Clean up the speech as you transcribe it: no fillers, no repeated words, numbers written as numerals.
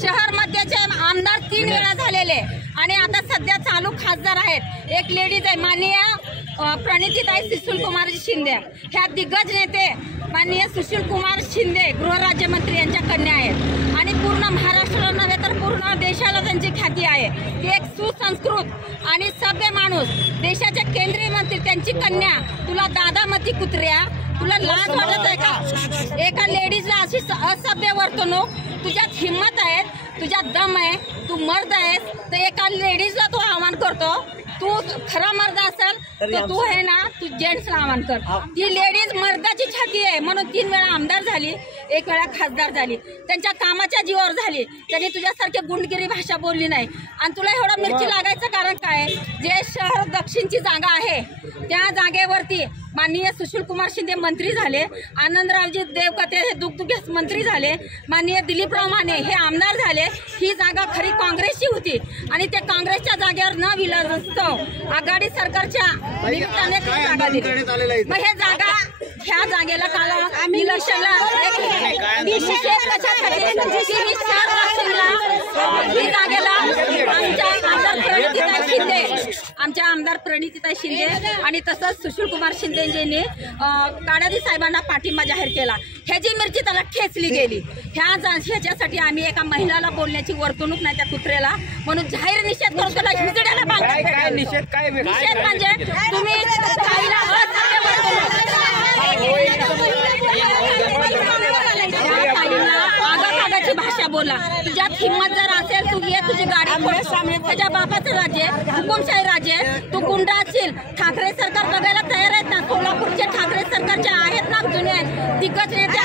शहर मध्यचे आमदार 3 वेळा झालेले आणि आता सध्या चालू खासदार आहेत। एक लेडीज आहे माननीय प्रणितीताई सुशील कुमार शिंदे, ह्या दिग्गज नेते माननीय सुशील कुमार शिंदे गृहराज्यमंत्री यांच्या कन्या आहेत आणि पूर्ण महाराष्ट्राला नव्हे तर पूर्ण देशाला त्यांची ख्याती आहे। ती एक सुसंस्कृत आणि सभ्य माणूस, देशाचे केंद्रीय मंत्री, त्यांची कन्या। तुला दादामती कुत्र्या, तुला लाज वाटत आहे का? एका लेडीजला अशी असभ्य वर्तणूक, तुझ्यात हिम्मत आहे, तुझ्यात दम आहे, तू मर्द आहेस तर एका लेडीजला तू आव्हान करतो? तू खरा मर्द असेल तर तू आहे ना, तू जेंट्सला आव्हान कर। ती लेडीज मर्दाची छाती आहे म्हणून 3 वेळा आमदार झाली, 1 वेळा खासदार झाली, त्यांच्या कामाच्या जीवावर झाली। त्यांनी तुझ्यासारखी गुंडगिरी भाषा बोलली नाही आणि तुला एवढं मिरची लागायचं कारण काय? जे शहर दक्षिणची जागा आहे त्या जागेवरती माननीय सुशील कुमार शिंदे मंत्री झाले, आनंदरावजी देवकते हे दुग्धविकास मंत्री झाले, माननीय दिलीपराव माने हे आमदार झाले। ही जागा खरी काँग्रेसची होती आणि त्या काँग्रेसच्या जागेवर न विलासस्तव आघाडी सरकारच्या निमित्ताने जागा दिली। मग हे जागा, ह्या जागेला काल इलेक्शनला आमच्या आमदार प्रणितीताई शिंदे आणि तसंच सुशील कुमार शिंदेजींनी काडादी साहेबांना पाठिंबा जाहीर केला। ह्याची मिरची त्याला ठेचली गेली। ह्याच्यासाठी आम्ही एका महिलाला बोलण्याची वर्तणूक नाही त्या कुत्र्याला, म्हणून जाहीर निषेध करतो। निषेध म्हणजे तुम्ही आगापागाची भाषा बोला। तुझ्यात हिम्मत जर असेल तू ये, तुझी गाडी त्याच्या बापाचं राज्य, हुकुमशाही राज्य, तू गुंड असशील। ठाकरे सरकार बघायला तयार आहेत ना? सोलापूरचे ठाकरे सरकारचे आहेत ना जुने दिग्गज नेते